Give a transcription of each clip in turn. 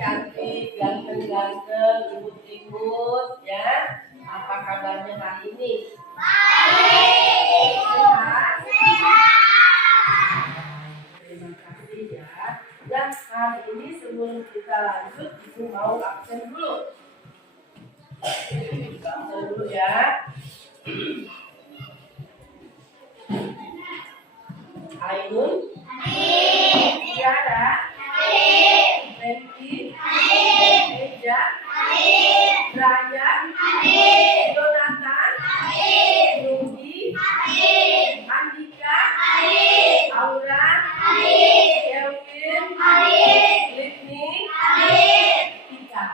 cantik, ganteng-ganteng, imut-imut ya. Apa kabarnya hari ini? Baik. Sehat? Terima kasih ya. Dan hari ini sebelum kita lanjut, Ibu mau absen dulu. Absen dulu ya. Ainun? Tiara? Rengki? Eja? Brian? Jonathan? Rudy? Andika? Aura? Kelvin? Litni? Tika?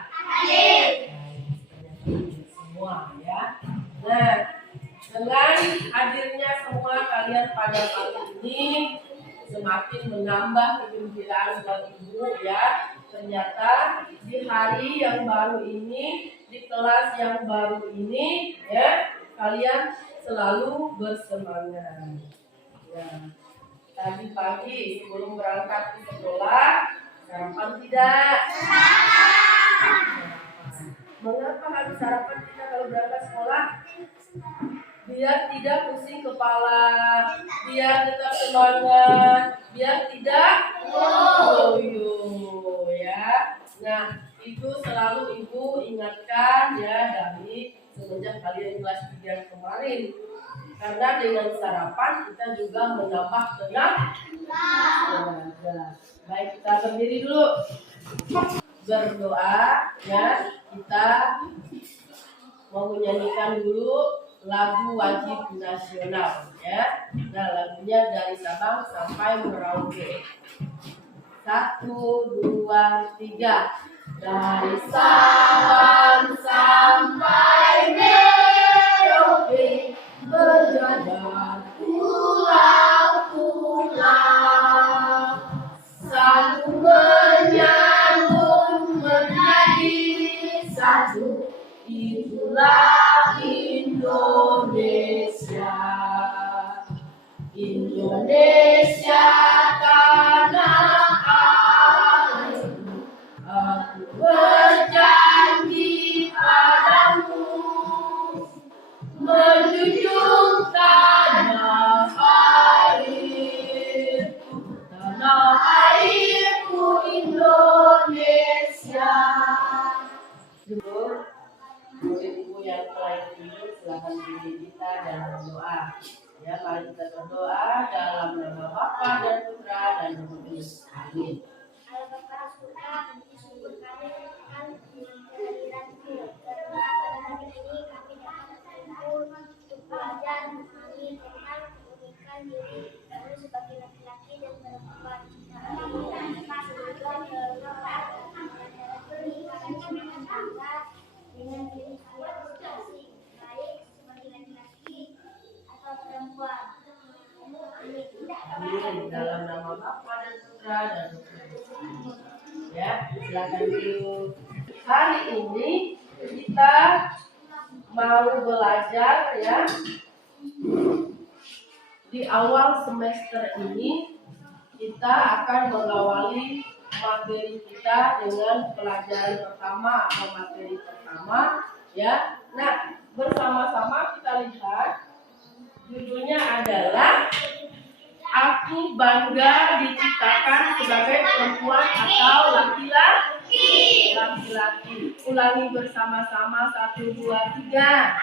Semua ya. Nah, dengan hadirnya semua kalian pada pagi ini semakin menambah kegembiraan buat Ibu ya. Ternyata di hari yang baru ini, di kelas yang baru ini ya, kalian selalu bersemangat. Ya. Tadi pagi sebelum berangkat ke sekolah, sarapan tidak? Mengapa harus sarapan kita kalau berangkat sekolah? Biar tidak pusing kepala, biar tetap semangat, biar tidak loyo ya. Nah, itu selalu Ibu ingatkan ya dari semenjak kalian kelas 3 kemarin. Karena dengan sarapan kita juga menambah tenaga. Baik, kita berdiri dulu. Berdoa ya, kita mau menyanyikan dulu lagu wajib nasional ya. Nah, lagunya dari Sabang sampai Merauke. 1, 2, 3. Dari Sabang sampai Merauke berjalan pulang-pulang, satu menyambung menjadi satu. Itulah Indonesia, Indonesia tanah airku. Aku berjanji padamu menjunjung tanah airku Indonesia. Ibu yang telah tidur silahkan diri kita dalam doa. Ya, mari kita berdoa dalam nama Bapa dan Putra dan Roh Kudus. Amin. Belajar memahami tentang pendidikan diri kami sebagai laki-laki dan perempuan. Dengan diri kalian masing-masing, baik sebagai laki-laki atau perempuan. Amin. Dalam nama Bapa dan Putra dan Roh Kudus. Ya, silakan dulu. Hari ini kita mau belajar ya. Di awal semester ini kita akan mengawali materi kita dengan pelajaran pertama atau materi pertama ya. Nah, bersama-sama kita lihat judulnya adalah Aku bangga diciptakan sebagai perempuan atau laki-laki. Ulangi bersama-sama 1, 2, 3.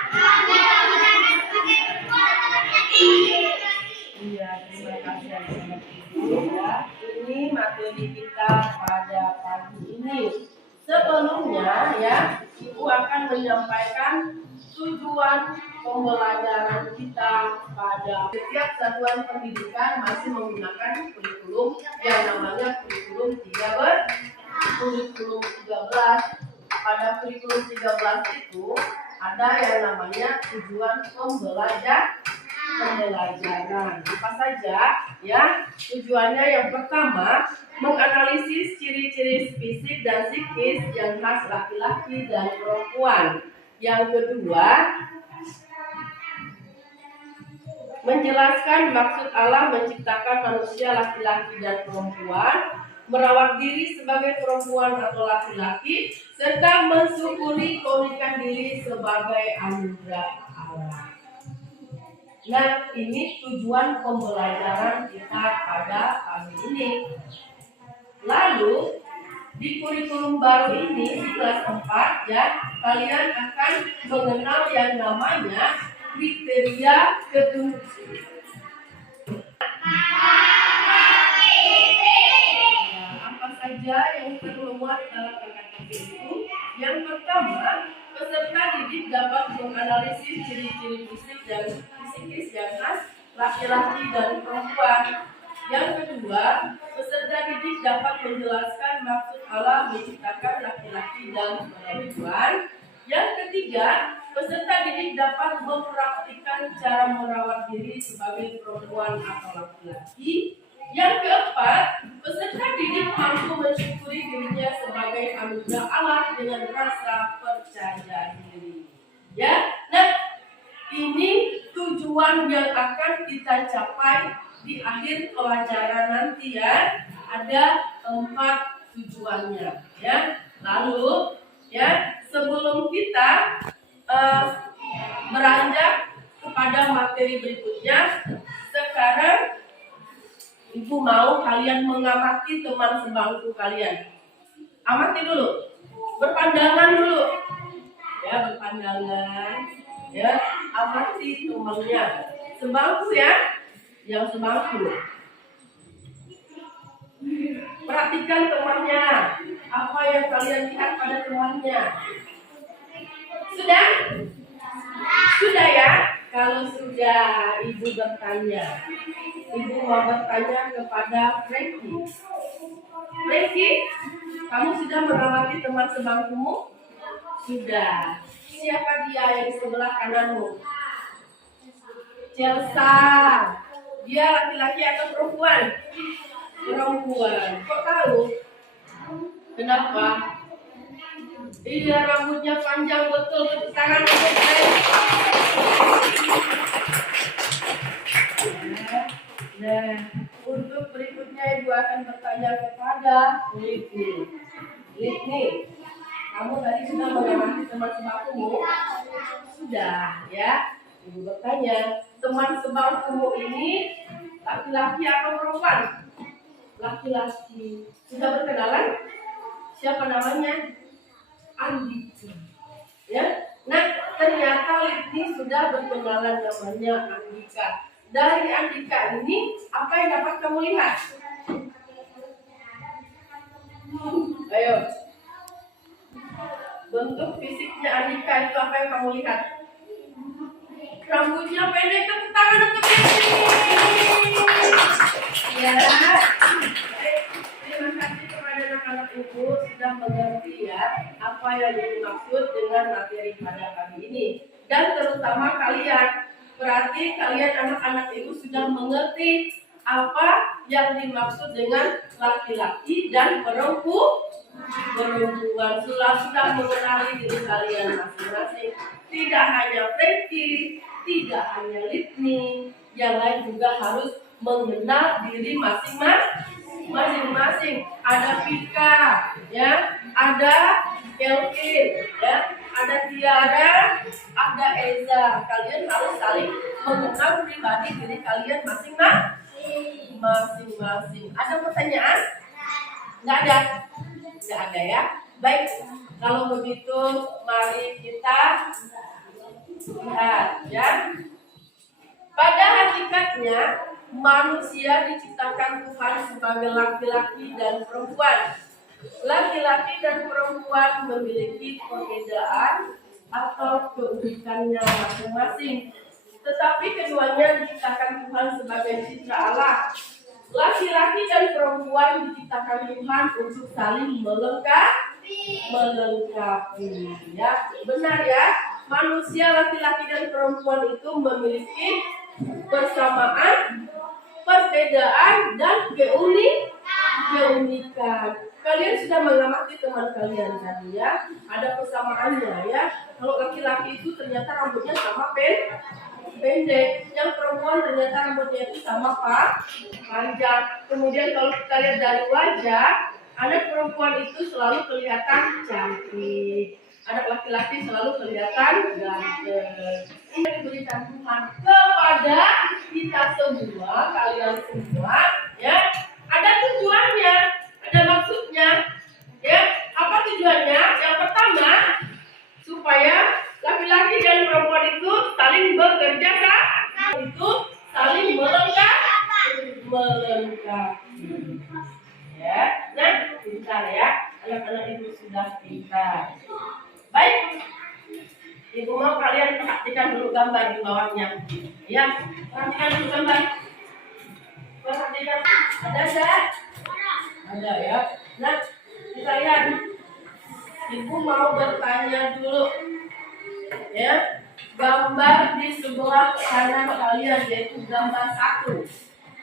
Iya, terima kasih anak-anak Ibu ya. Ini materi kita pada pagi ini. Sebelumnya ya, Ibu akan menyampaikan tujuan pembelajaran kita pada setiap satuan pendidikan masih menggunakan kurikulum yang namanya kurikulum 13. Pada kurikulum 13 itu ada yang namanya tujuan pembelajaran. Apa saja ya? Tujuannya yang pertama, menganalisis ciri-ciri fisik dan psikis yang khas laki-laki dan perempuan. Yang kedua, menjelaskan maksud Allah menciptakan manusia laki-laki dan perempuan. merawat diri sebagai perempuan atau laki-laki, serta mensyukuri keunikan diri sebagai anugerah Allah. Nah, ini tujuan pembelajaran kita pada pagi ini. Lalu di kurikulum baru ini di kelas 4 ya, kalian akan mengenal yang namanya kriteria keturunan. Apa saja yang termuat dalam kata-kata itu? Yang pertama, peserta didik dapat menganalisis ciri-ciri fisik dan psikis yang khas laki-laki dan perempuan. Yang kedua, peserta didik dapat menjelaskan maksud Allah menciptakan laki-laki dan perempuan. Yang ketiga, peserta didik dapat mempraktikkan cara merawat diri sebagai perempuan atau laki-laki. Yang keempat, peserta didik mampu mensyukuri dirinya sebagai anugerah Allah dengan rasa percaya diri. Ya, nah ini tujuan yang akan kita capai di akhir pelajaran nanti ya. Ada 4 tujuannya ya. Lalu ya, sebelum kita beranjak kepada materi berikutnya, sekarang Ibu mau kalian mengamati teman sebangku kalian. Amati dulu, berpandangan dulu ya, berpandangan ya, amati temannya sebangku ya, yang sebangku. Perhatikan temannya, apa yang kalian lihat pada temannya. Sudah? Sudah ya? Kalau sudah, Ibu bertanya. Ibu mau bertanya kepada Frankie. Frankie, kamu sudah mengamati teman sebangkumu? Sudah. Siapa dia yang di sebelah kananmu? Chelsea. Dia laki-laki atau perempuan? Perempuan. Kok tahu? Kenapa? Iya, rambutnya panjang betul. Tepuk tangan untuk saya. Nah, untuk berikutnya Ibu akan bertanya kepada Litni. Litni, kamu tadi sudah mengamati teman sebangkumu? Sudah, ya. Ibu bertanya, teman sebangkumu ini laki-laki atau perempuan? Laki-laki. Sudah berkenalan? Siapa namanya? Andika. Ya. Nah, ternyata Litni sudah berkenalan namanya Andika. Dari Andika ini, apa yang dapat kamu lihat? Ayo. Bentuk fisiknya Andika itu apa yang kamu lihat? Rambutnya pendek, tepuk tangan untuk Litni. Ya. Terima kasih kepada anak-anak Ibu sudah mengerti ya apa yang dimaksud dengan materi pada pagi ini. Dan terutama kalian, berarti kalian anak-anak Ibu sudah mengerti apa yang dimaksud dengan laki-laki dan perempuan. Sudah mengenali diri kalian masing-masing. Tidak hanya Frankie, tidak hanya Litni, yang lain juga harus mengenal diri masing-masing. Ada Vika, ya, ada Kelvin, ya, ada Tiara, ada Eza. Kalian harus saling mengenal pribadi diri kalian masing-masing. Ada pertanyaan? Nggak ada? Nggak ada ya. Baik, kalau begitu mari kita lihat ya. Pada hakikatnya manusia diciptakan Tuhan sebagai laki-laki dan perempuan. Laki-laki dan perempuan memiliki perbedaan atau keunikannya masing-masing. Tetapi keduanya diciptakan Tuhan sebagai citra Allah. Laki-laki dan perempuan diciptakan Tuhan untuk saling melengkapi. Ya, benar ya. Manusia laki-laki dan perempuan itu memiliki persamaan, perbedaan dan keunikan. kalian sudah mengamati teman kalian tadi ya. Ada persamaannya ya. Kalau laki-laki itu ternyata rambutnya sama pendek, yang perempuan ternyata rambutnya itu sama panjang. Kemudian kalau kita lihat dari wajah, anak perempuan itu selalu kelihatan cantik, anak laki-laki selalu kelihatan ganteng. Ini diberikan Tuhan kepada kita semua, kalian semua, ya. Ada tujuannya, ada maksudnya, ya. Apa tujuannya? Yang pertama, supaya laki-laki dan perempuan itu saling bekerja sama, itu saling melengkapi. Ya, nah, pintar ya, anak-anak ibu sudah pintar. Baik, ibu mau kalian perhatikan dulu gambar di bawahnya. Ya, perhatikan dulu gambar. Perhatikan, ada ya. Nah, kita lihat. Ibu mau bertanya dulu, ya, gambar di sebelah kanan kalian yaitu gambar 1.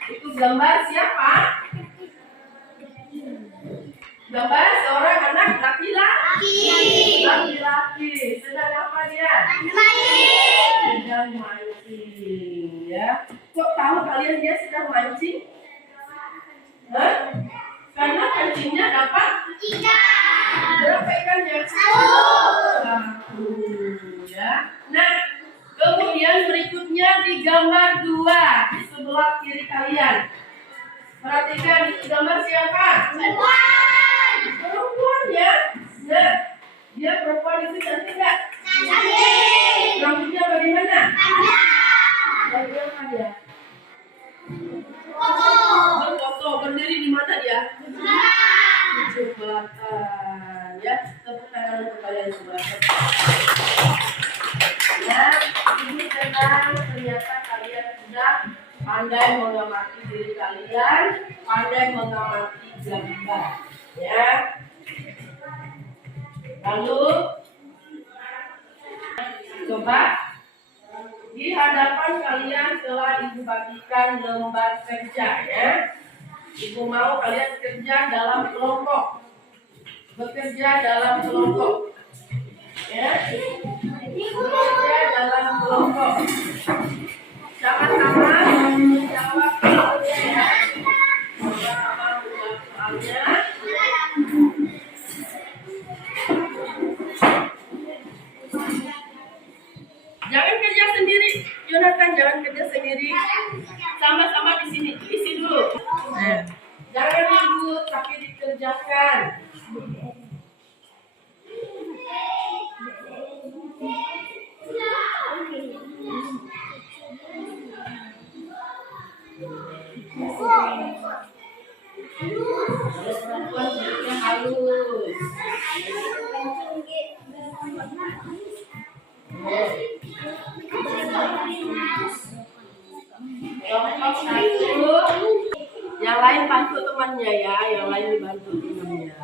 Itu gambar siapa? Gambar seorang anak laki-laki. Sedang apa dia? Sedang mancing, ya. Kok tahu kalian dia sedang mancing? Hah? Karena pancingnya dapat berapa ikannya? 1. Ya. Nah, kemudian berikutnya di gambar 2 di sebelah kiri kalian. Perhatikan itu gambar siapa? Perempuan ya. Nah, dia perempuan itu cantik nggak? Cantik. Rambutnya bagaimana? Panjang. Bagaimana dia? Berfoto. Berdiri di mana dia? Di jembatan. Ya, tepuk tangan untuk kalian semua. Ya, ini senang ternyata kalian sudah pandai mengamati diri kalian, pandai mengamati gambar. Ya. Lalu coba di hadapan kalian telah ibu bagikan lembar kerja ya. Ibu mau kalian kerja dalam kelompok, bekerja dalam kelompok, ya. Bekerja dalam kelompok. Sama-sama menjawab soalnya ya. Sama-sama menjawab soalnya. Jangan kerja sendiri, Jonathan, jangan kerja sendiri. Sama-sama di sini, isi dulu. Jangan ribut, tapi dikerjakan. Perempuan kulitnya halus. Kelompok 1. Yang lain bantu temannya ya, yang lain dibantu temannya.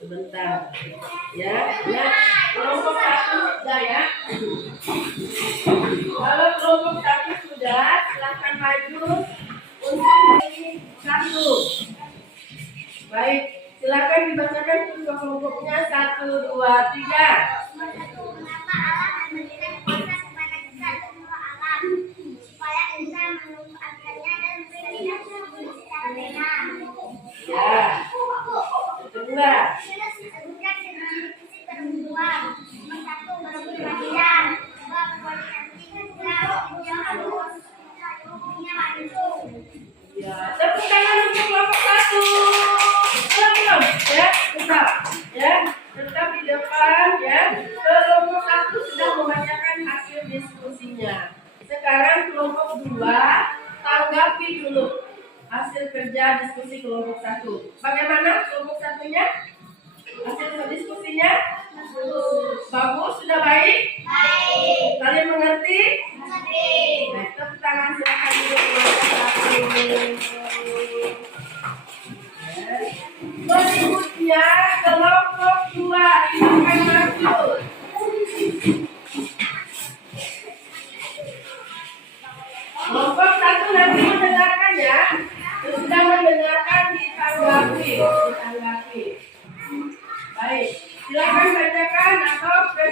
Sebentar. Ya, kelompok 1 sudah ya. Kalau kelompok 1 sudah, silakan maju untuk 1. Baik, silakan dibacakan untuk kelompoknya 1, 2, 3. Mengapa Allah memberikan kuasa kepada kita untuk mengelola alam supaya kita memanfaatkannya dan memberikan secara benar. Ya. Kedua. Sebutkan dengan visi perempuan. Nomor 1 berebut perhatian. 2 berwajah cantik. 3 yang halus. 4 punya langsung. Ya, tepuk tangan untuk kelompok 1. Belum, ya, tetap di depan, ya.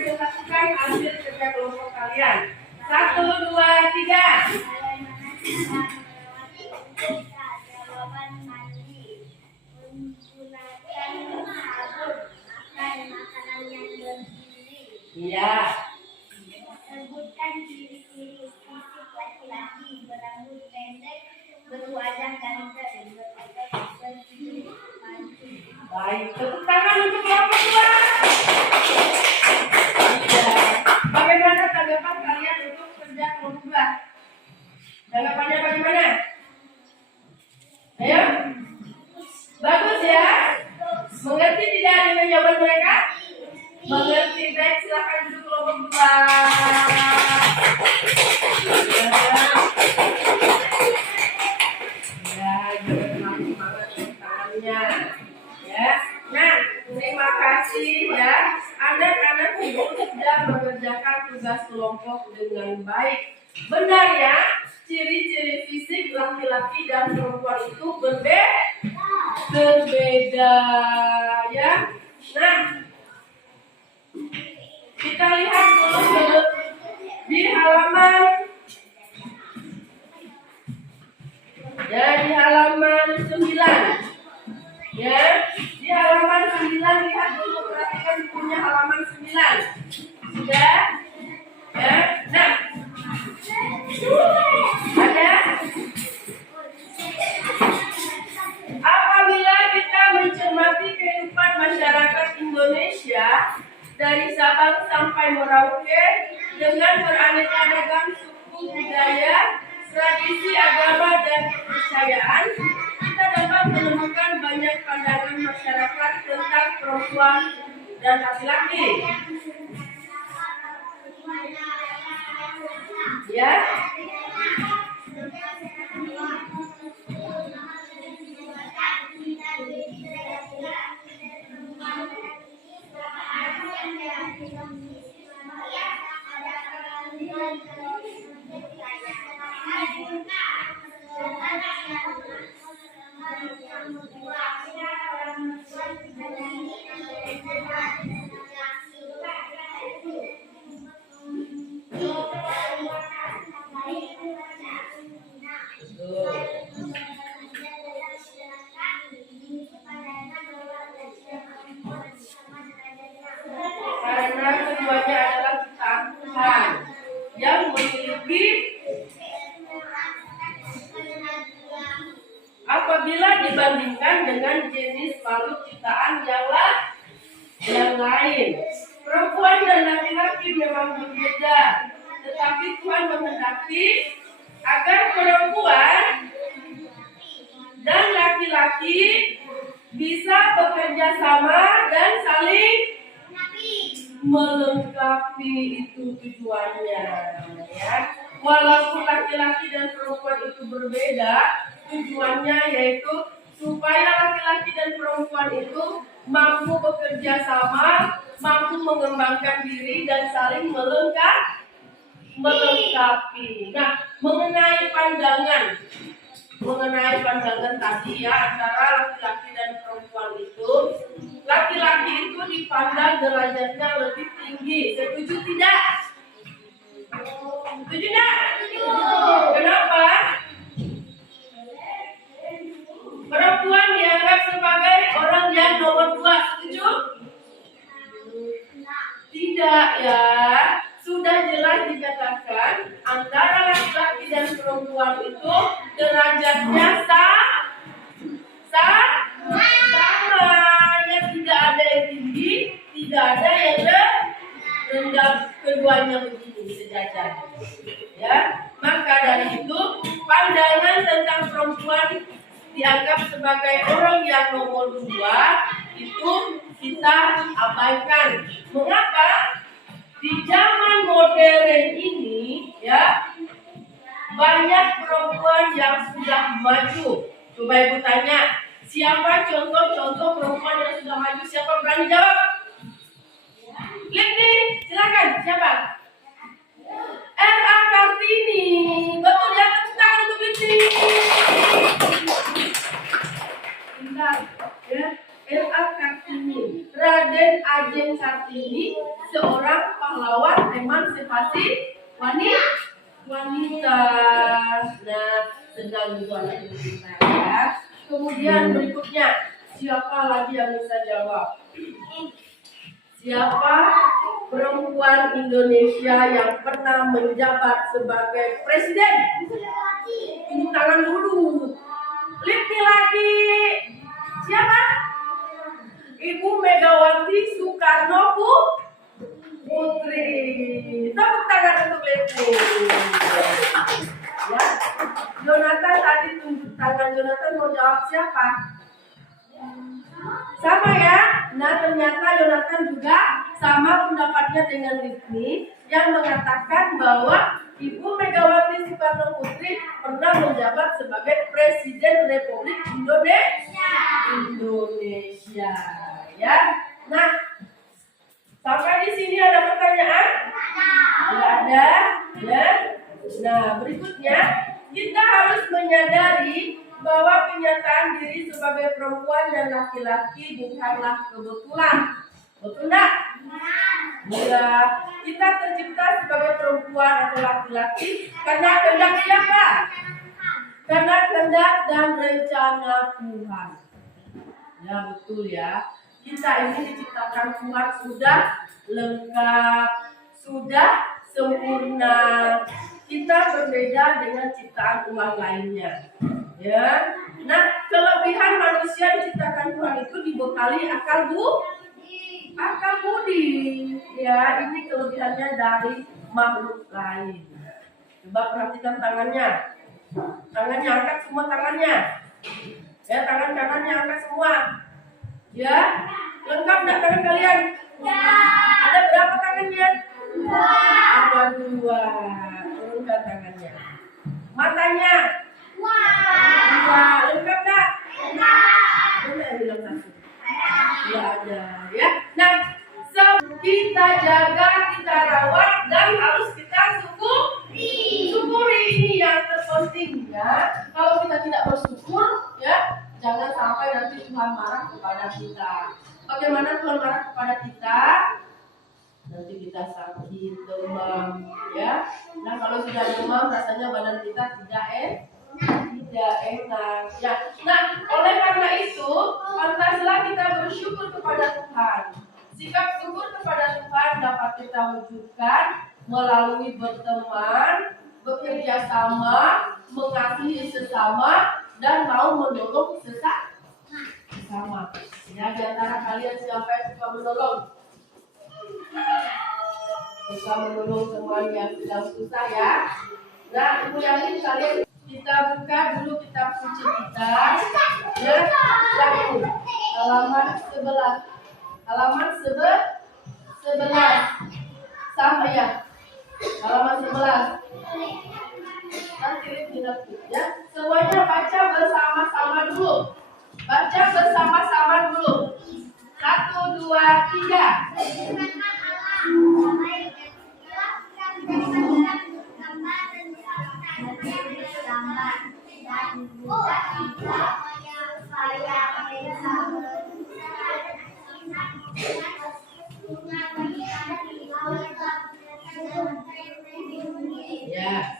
presentasikan hasil kerja kelompok kalian. 1, 2, 3. Jawaban mandi, menggunakan sabun, makan makanan yang bergizi. Iya. Sebutkan ciri-ciri fisik laki-laki berambut pendek, berwajah ganteng, berotot bergigi maju. Baik, tepuk tangan untuk kelompok 2. Iya. Bagaimana tanggapan kalian untuk kerja kelompok 2? Tanggapannya bagaimana? Ayo. Bagus ya? Mengerti tidak dengan jawaban mereka? Mengerti. Baik, silakan duduk kelompok 2. Ya, jangan semangat tangannya. Ya. Nah, terima kasih ya. Anak-anak ibu sudah mengerjakan tugas kelompok dengan baik. Benar ya? Ciri-ciri fisik laki-laki dan perempuan itu berbeda ya. Nah, kita lihat dulu di halaman ya, di halaman 9 ya, di halaman 9 lihat dulu, perhatikan bukunya halaman 9 sudah ya. Nah, ada apabila kita mencermati kehidupan masyarakat Indonesia dari Sabang sampai Merauke dengan beraneka ragam suku budaya, tradisi agama dan kepercayaan, kita dapat menemukan banyak pandangan masyarakat tentang perempuan dan laki-laki. Ya. Karena keduanya adalah ciptaan Tuhan yang memiliki, apabila dibandingkan dengan jenis makhluk ciptaan yang lain, perempuan dan laki-laki memang berbeda, tetapi Tuhan menghendaki agar perempuan dan laki-laki bisa bekerja sama dan saling melengkapi, itu tujuannya ya. Walaupun laki-laki dan perempuan itu berbeda, tujuannya yaitu supaya laki-laki dan perempuan itu mampu bekerja sama, mampu mengembangkan diri dan saling melengkapi. Nah, mengenai pandangan tadi ya, antara laki-laki dan perempuan itu, laki-laki itu dipandang derajatnya lebih tinggi. Setuju tidak? Setuju tidak? Kenapa? Perempuan dianggap sebagai orang yang nomor 2. Setuju? Tidak ya. Sudah jelas dikatakan antara laki-laki dan perempuan itu derajatnya sama. Yang tidak ada yang tinggi, tidak ada yang rendah, keduanya begini sejajar. Ya, maka dari itu pandangan tentang perempuan dianggap sebagai orang yang nomor 2 itu kita abaikan. Mengapa? Di zaman modern ini ya, banyak perempuan yang sudah maju. Coba ibu tanya, siapa contoh-contoh perempuan yang sudah maju? Siapa berani jawab? Klik nih, silakan. Siapa? R.A. Kartini. Betul ya, tepuk tangan untuk Liti. Bentar ya. R.A. Kartini, Raden Ajeng Kartini, seorang emansipasi wanita. Nah, sedang itu anak ibu kita ya. Kemudian berikutnya, siapa lagi yang bisa jawab? Siapa perempuan Indonesia yang pernah menjabat sebagai presiden? Tunjuk tangan dulu. Lihat nih lagi. Siapa? Ibu Megawati Soekarno Putri. Tepuk tangan untuk Lipi. Ya. Jonathan tadi tunjuk tangan. Jonathan mau jawab siapa? Sama ya. Nah, ternyata Jonathan juga sama pendapatnya dengan Lipi yang mengatakan bahwa Ibu Megawati Soekarno Putri pernah menjabat sebagai Presiden Republik Indonesia. Ya. Nah, sampai di sini ada pertanyaan? Tidak ada. Ya. Nah, berikutnya kita harus menyadari bahwa kenyataan diri sebagai perempuan dan laki-laki bukanlah kebetulan. Betul enggak? Ya, kita tercipta sebagai perempuan atau laki-laki karena kehendak siapa? Karena kehendak dan rencana Tuhan. Ya, betul ya. Kita ini diciptakan Tuhan sudah lengkap, sudah sempurna. Kita berbeda dengan ciptaan Tuhan lainnya. Ya. Nah, kelebihan manusia diciptakan Tuhan itu dibekali akal budi. Ya, ini kelebihannya dari makhluk lain. Coba perhatikan tangannya. Tangannya angkat semua tangannya. Ya, tangan kanannya angkat semua. Ya, lengkap enggak tangan kalian? Ya. Ada berapa tangannya? Ada 2. Turunkan tangannya. Matanya? 2. Lengkap enggak? Lengkap. Bilang 1. Tidak ada. Ya. Nah, kita jaga, kita rawat, dan harus kita syukuri. Ini yang terpenting ya. Kalau kita tidak bersyukur, ya, jangan sampai nanti Tuhan marah kepada kita. Bagaimana Tuhan marah kepada kita? Nanti kita sakit, demam, ya. Nah, kalau sudah demam, rasanya badan kita tidak enak. Ya. Nah, oleh karena itu, pantaslah kita bersyukur kepada Tuhan. Sikap syukur kepada Tuhan dapat kita wujudkan melalui berteman, bekerja sama, mengasihi sesama, dan mau menolong sesama. Ya, di antara kalian siapa yang suka menolong? Suka menolong teman yang sedang susah ya. Nah, ibu yakin kalian kita buka dulu kitab suci kita. Ya, Yakub halaman 11. Halaman 11. Sama ya. Halaman 11. Nanti tidak ya. Semuanya baca bersama-sama dulu. Baca bersama-sama dulu. 1, 2, 3. Ya.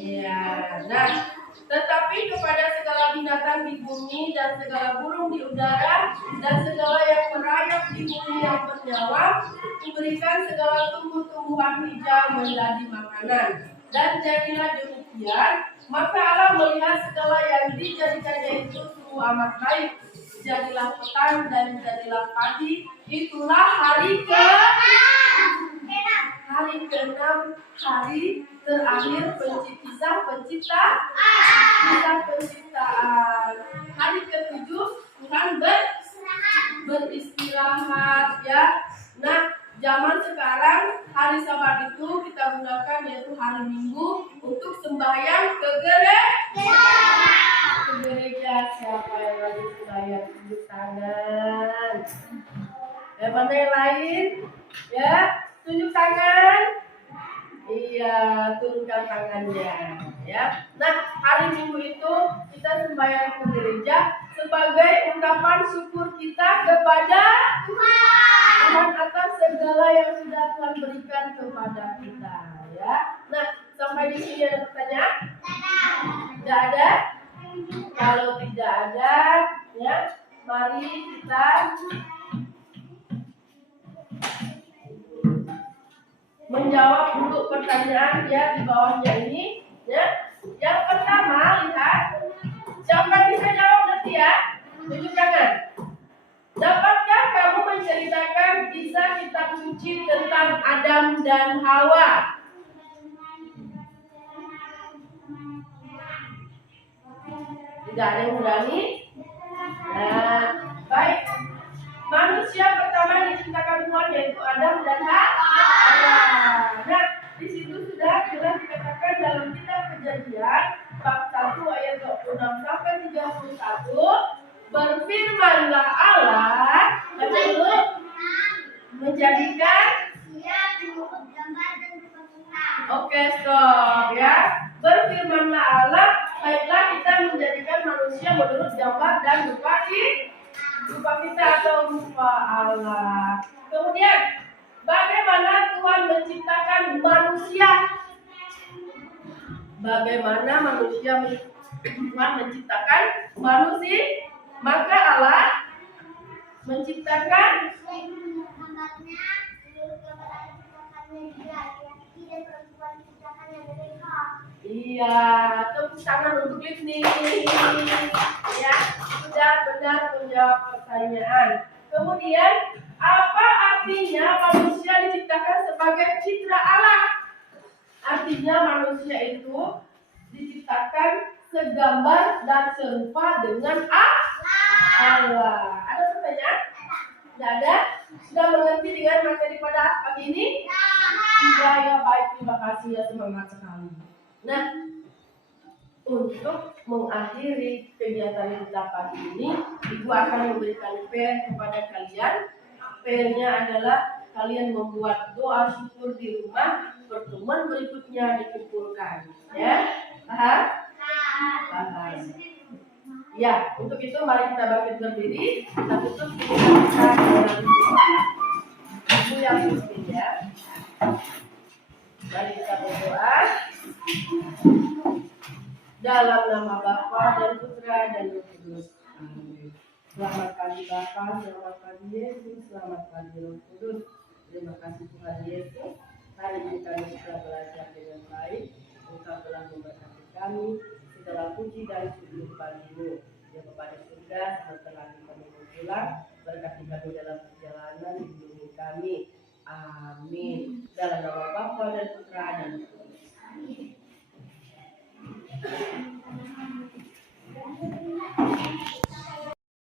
Ya, nah, tetapi kepada segala binatang di bumi dan segala burung di udara dan segala yang merayap di bumi yang bernyawa, diberikan segala tumbuh-tumbuhan hijau menjadi makanan. Dan jadilah demikian, maka Allah melihat segala yang dijadikannya itu sungguh amat baik. Jadilah petang dan jadilah pagi, itulah hari ke-6, hari terakhir kisah penciptaan. Hari ke-7 Tuhan beristirahat ya. Nah, zaman sekarang hari Sabat itu kita gunakan yaitu hari Minggu untuk sembahyang ke gereja. Siapa yang lagi sembahyang tunjuk tangan? Yang mana yang lain? Ya, tunjuk tangan. Iya, turunkan tangannya ya. Nah, hari Minggu itu kita sembahyang ke gereja sebagai ungkapan syukur kita kepada Tuhan atas segala yang sudah Tuhan berikan kepada kita ya. Nah, sampai di sini ada pertanyaan? Tidak ada? Kalau tidak ada, ya, mari kita menjawab dulu pertanyaan ya di bawahnya ini ya. Yang pertama, lihat siapa yang bisa jawab nanti ya, tunjuk tangan. Dapatkah kamu menceritakan kisah kitab suci tentang Adam dan Hawa? Tidak ada yang berani? Nah, baik. Manusia pertama yang diciptakan Tuhan yaitu Adam dan Hawa. Nah, di situ sudah jelas dikatakan dalam kitab Kejadian bab 1 ayat 26 sampai 31, berfirmanlah Allah, baca dulu, menjadikan. Oke, stop ya. Berfirmanlah Allah, baiklah kita menjadikan manusia menurut gambar dan rupa kita atau rupa Allah. Kemudian, bagaimana Tuhan menciptakan manusia? Bagaimana Tuhan menciptakan manusia? Maka Allah menciptakan iya, tepuk tangan untuk Livni. Ya, sudah benar menjawab pertanyaan. Kemudian, apa artinya manusia diciptakan sebagai citra Allah? Artinya manusia itu diciptakan segambar dan serupa dengan Allah. Ada pertanyaan? Tidak ada? Sudah mengerti dengan materi pada pagi ini? Tidak ya, baik, terima kasih ya, semangat sekali. Nah, untuk mengakhiri kegiatan kita pagi ini, Ibu akan memberikan PR kepada kalian. PR-nya adalah kalian membuat doa syukur di rumah, pertemuan berikutnya dikumpulkan. Ya, paham? Paham. Ya, untuk itu mari kita bangkit berdiri, kita tutup kita dengan doa. Ibu yang pimpin ya. Mari kita berdoa. Dalam nama Bapa dan Putra dan Roh Kudus. Amin. Selamat pagi Bapa, selamat pagi Yesus, selamat pagi Roh Kudus. Terima kasih Tuhan Yesus. Hari ini kami sudah belajar dengan baik. Engkau telah memberkati kami. Segala puji dan syukur bagimu. Ya kepada surga, setelah kami pulang, berkati kami dalam perjalanan, lindungi kami. Amin. Dalam nama Bapa dan Putra dan Roh Kudus.